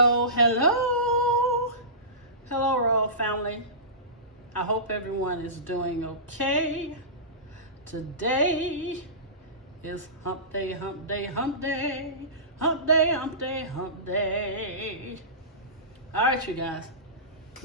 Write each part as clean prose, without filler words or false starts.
Hello, hello. Hello, Royal family. I hope everyone is doing okay. Today is hump day, hump day, hump day, hump day, hump day, hump day. All right, you guys.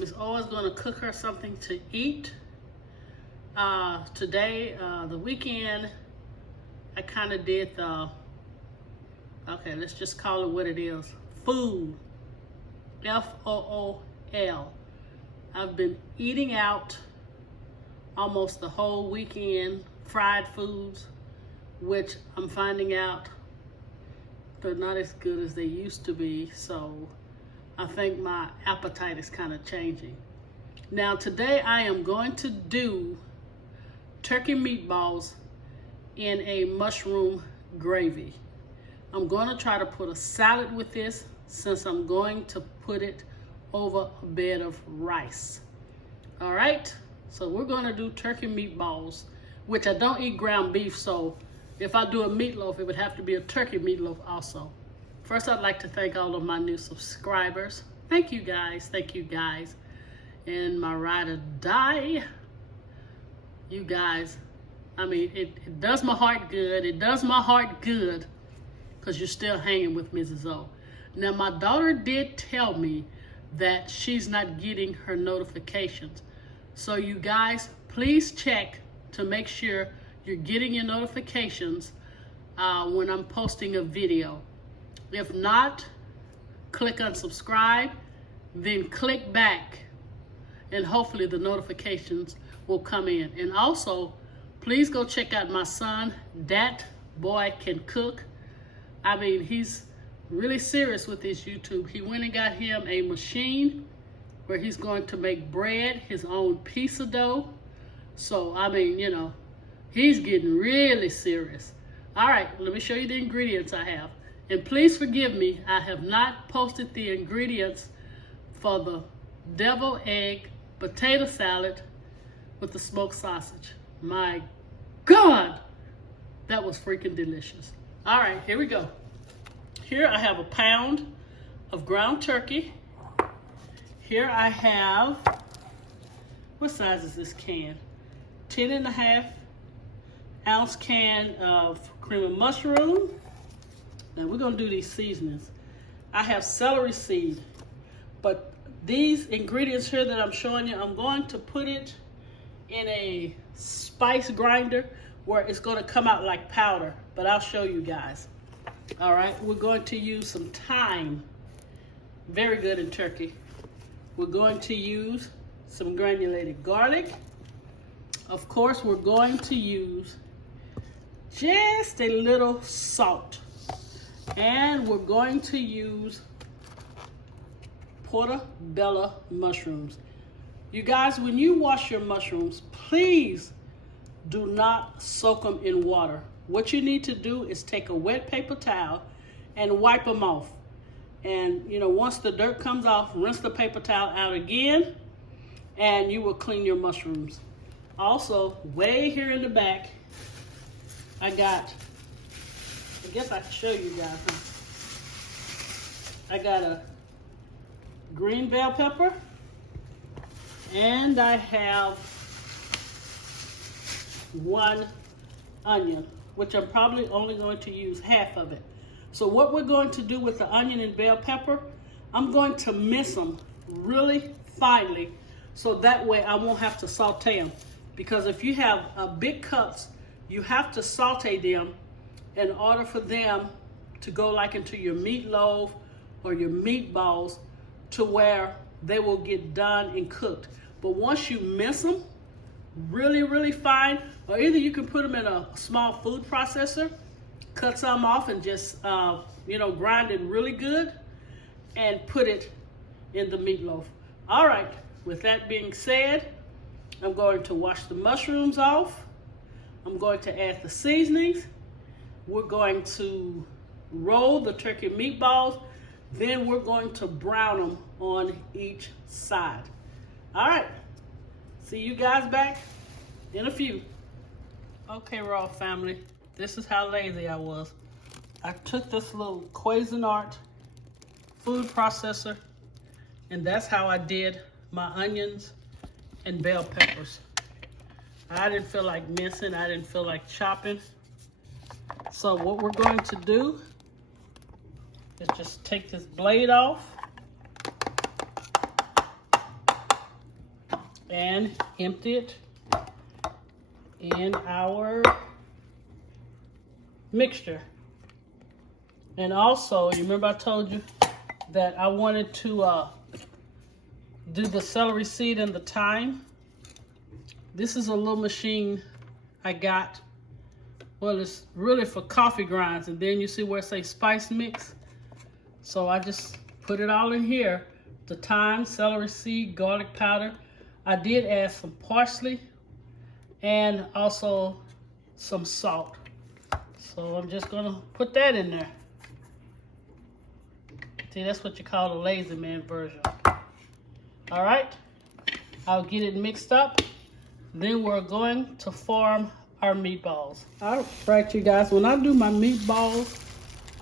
Miss O's going to cook her something to eat. Today, the weekend, I kind of did the, okay, let's just call it what it is. Food. Fool. I've been eating out almost the whole weekend, fried foods, which I'm finding out they're not as good as they used to be. So I think my appetite is kind of changing. Now today I am going to do turkey meatballs in a mushroom gravy. I'm going to try to put a salad with this since I'm going to put it over a bed of rice. All right, so we're going to do turkey meatballs, which I don't eat ground beef, so if I do a meatloaf, it would have to be a turkey meatloaf also. First, I'd like to thank all of my new subscribers. Thank you guys, and my ride or die. You guys, I mean, it does my heart good. It does my heart good because you're still hanging with Mrs. O. Now, my daughter did tell me that she's not getting her notifications. So you guys, please check to make sure you're getting your notifications when I'm posting a video. If not, click unsubscribe, then click back, and hopefully the notifications will come in. And also, please go check out my son. That boy can cook. I mean, he's really serious with his YouTube. He went and got him a machine where he's going to make bread, his own pizza dough. So, I mean, you know, he's getting really serious. All right, let me show you the ingredients I have. And please forgive me, I have not posted the ingredients for the deviled egg potato salad with the smoked sausage. My God, that was freaking delicious. All right, here we go. Here I have a pound of ground turkey. Here I have, what size is this can? 10.5-ounce can of cream of mushroom. Now we're gonna do these seasonings. I have celery seed, but these ingredients here that I'm showing you, I'm going to put it in a spice grinder where it's gonna come out like powder, but I'll show you guys. All right, we're going to use some thyme, very good in turkey. We're going to use some granulated garlic. Of course, we're going to use just a little salt. And we're going to use Portobello mushrooms. You guys, when you wash your mushrooms, please do not soak them in water. What you need to do is take a wet paper towel and wipe them off. And, you know, once the dirt comes off, rinse the paper towel out again, and you will clean your mushrooms. Also, way here in the back, I guess I can show you guys, huh? I got a green bell pepper, and I have one onion, which I'm probably only going to use half of it. So what we're going to do with the onion and bell pepper, I'm going to mince them really finely so that way I won't have to saute them. Because if you have big cuts, you have to saute them in order for them to go like into your meatloaf or your meatballs to where they will get done and cooked. But once you mince them really, really fine, or either you can put them in a small food processor, cut some off and just, grind it really good and put it in the meatloaf. All right, with that being said, I'm going to wash the mushrooms off. I'm going to add the seasonings. We're going to roll the turkey meatballs. Then we're going to brown them on each side. All right, see you guys back in a few. Okay, Raw family, this is how lazy I was. I took this little Cuisinart food processor, and that's how I did my onions and bell peppers. I didn't feel like mincing, I didn't feel like chopping. So what we're going to do is just take this blade off and empty it in our mixture. And also, you remember I told you that I wanted to do the celery seed and the thyme. This is a little machine I got. Well, it's really for coffee grinds, and then you see where it says spice mix. So I just put it all in here. The thyme, celery seed, garlic powder. I did add some parsley and also some salt. So I'm just gonna put that in there. See, that's what you call the lazy man version. All right, I'll get it mixed up. Then we're going to form our meatballs. All right, you guys, when I do my meatballs,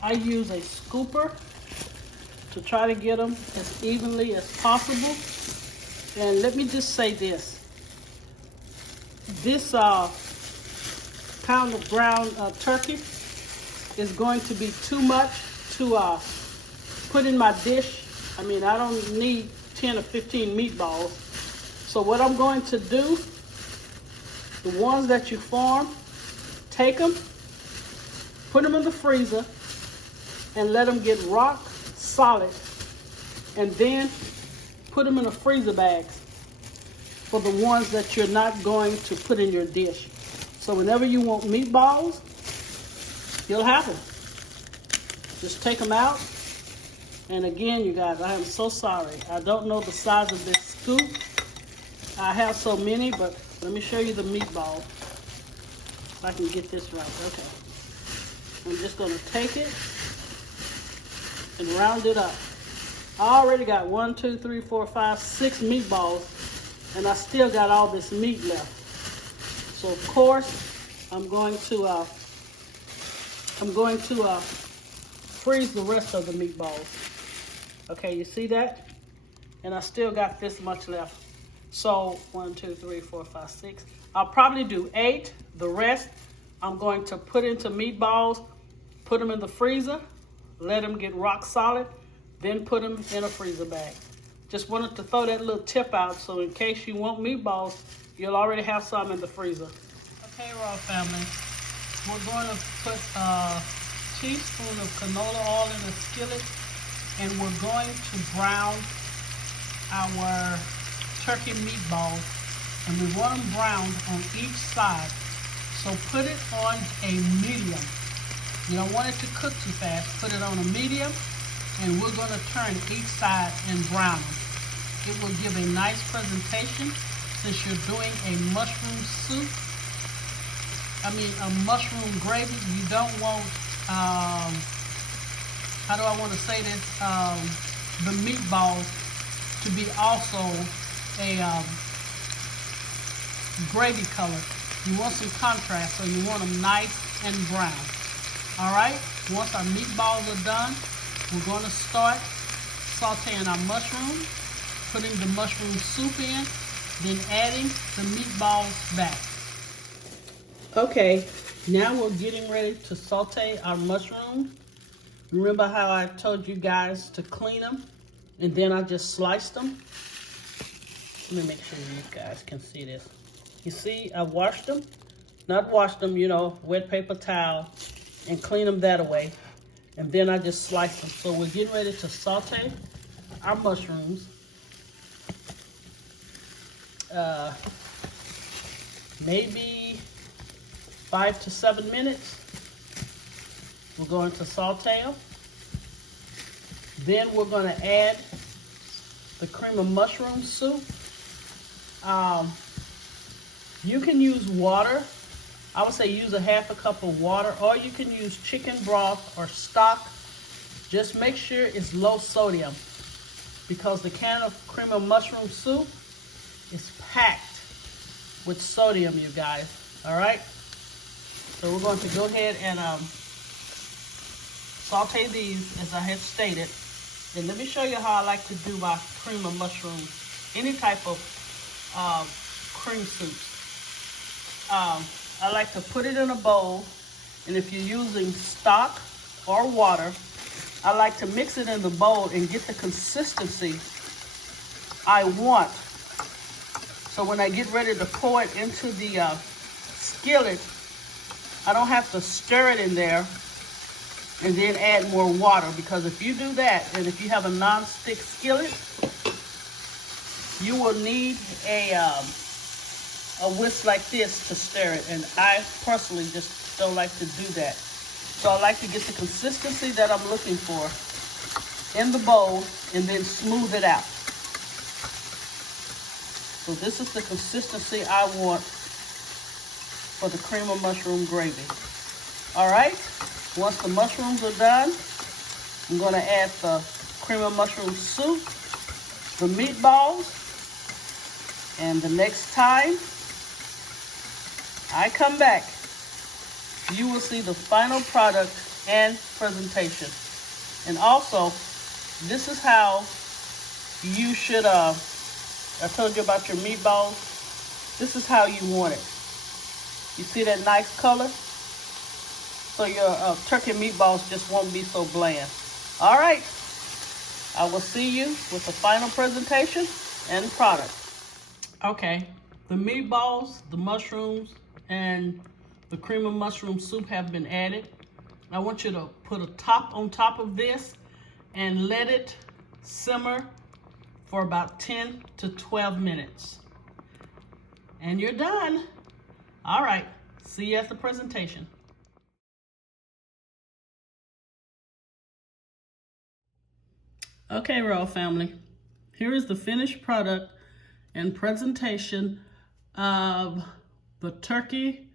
I use a scooper to try to get them as evenly as possible. And let me just say this. This pound of ground turkey is going to be too much to put in my dish. I mean, I don't need 10 or 15 meatballs. So what I'm going to do, the ones that you form, take them, put them in the freezer, and let them get rock solid. And then put them in a freezer bag for the ones that you're not going to put in your dish. So whenever you want meatballs, you'll have them. Just take them out. And again, you guys, I am so sorry. I don't know the size of this scoop. I have so many, but let me show you the meatball. If I can get this right. Okay. I'm just going to take it and round it up. I already got 1, 2, 3, 4, 5, 6 meatballs, and I still got all this meat left. So of course, I'm going to freeze the rest of the meatballs. Okay, you see that? And I still got this much left. So 1, 2, 3, 4, 5, 6. I'll probably do 8. The rest I'm going to put into meatballs, put them in the freezer, let them get rock solid, then put them in a freezer bag. Just wanted to throw that little tip out so in case you want meatballs, you'll already have some in the freezer. Okay, Raw family, we're going to put a teaspoon of canola oil in a skillet, and we're going to brown our turkey meatballs, and we want them browned on each side. So put it on a medium. You don't want it to cook too fast. Put it on a medium, and we're going to turn each side and brown them. It will give a nice presentation since you're doing a mushroom soup. A mushroom gravy. You don't want, how do I want to say this? The meatballs to be also a gravy color. You want some contrast, so you want them nice and brown. All right, once our meatballs are done, we're going to start sauteing our mushrooms, putting the mushroom soup in, then adding the meatballs back. Okay, now we're getting ready to saute our mushrooms. Remember how I told you guys to clean them, and then I just sliced them? Let me make sure you guys can see this. You see, I washed them, not washed them, wet paper towel, and clean them that way. And then I just sliced them. So we're getting ready to saute our mushrooms. Maybe 5 to 7 minutes. We're going to saute them. Then we're going to add the cream of mushroom soup. You can use water. I would say use a half a cup of water, or you can use chicken broth or stock. Just make sure it's low sodium, because the can of cream of mushroom soup is packed with sodium, you guys. All right? So we're going to go ahead and saute these as I had stated. And let me show you how I like to do my cream of mushroom. Any type of cream soups. I like to put it in a bowl, and if you're using stock or water, I like to mix it in the bowl and get the consistency I want. So when I get ready to pour it into the skillet, I don't have to stir it in there and then add more water, because if you do that, and if you have a non-stick skillet, you will need a whisk like this to stir it, and I personally just don't like to do that. So I like to get the consistency that I'm looking for in the bowl and then smooth it out. So this is the consistency I want for the cream of mushroom gravy. All right, once the mushrooms are done, I'm gonna add the cream of mushroom soup, the meatballs, and the next time I come back, you will see the final product and presentation. And also, this is how you should, I told you about your meatballs. This is how you want it. You see that nice color? So your turkey meatballs just won't be so bland. All right, I will see you with the final presentation and product. Okay, the meatballs, the mushrooms, and the cream of mushroom soup have been added. I want you to put a top on top of this and let it simmer for about 10 to 12 minutes. And you're done. All right, see you at the presentation. Okay, Royal Family, here is the finished product and presentation of the turkey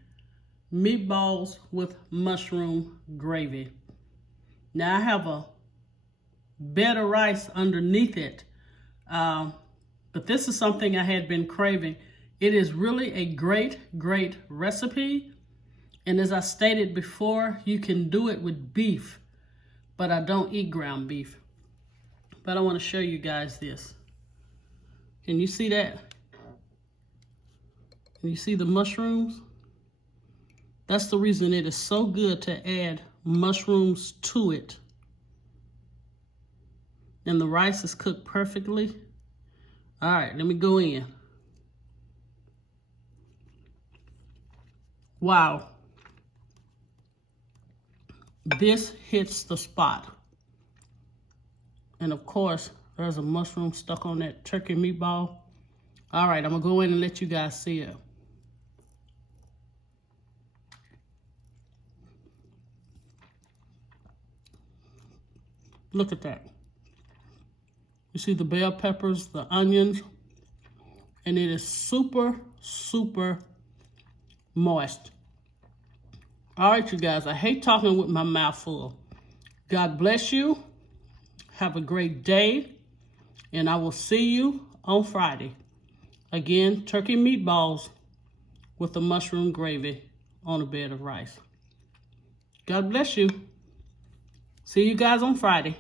meatballs with mushroom gravy. Now I have a bed of rice underneath it, but this is something I had been craving. It is really a great recipe, and as I stated before, you can do it with beef, but I don't eat ground beef. But I want to show you guys this. Can you see that? Can you see the mushrooms? That's the reason it is so good to add mushrooms to it. And the rice is cooked perfectly. All right, let me go in. Wow. This hits the spot. And of course, there's a mushroom stuck on that turkey meatball. All right, I'm gonna go in and let you guys see it. Look at that. You see the bell peppers, the onions, and it is super moist. All right, you guys, I hate talking with my mouth full. God bless you. Have a great day, and I will see you on Friday. Again, turkey meatballs with the mushroom gravy on a bed of rice. God bless you. See you guys on Friday.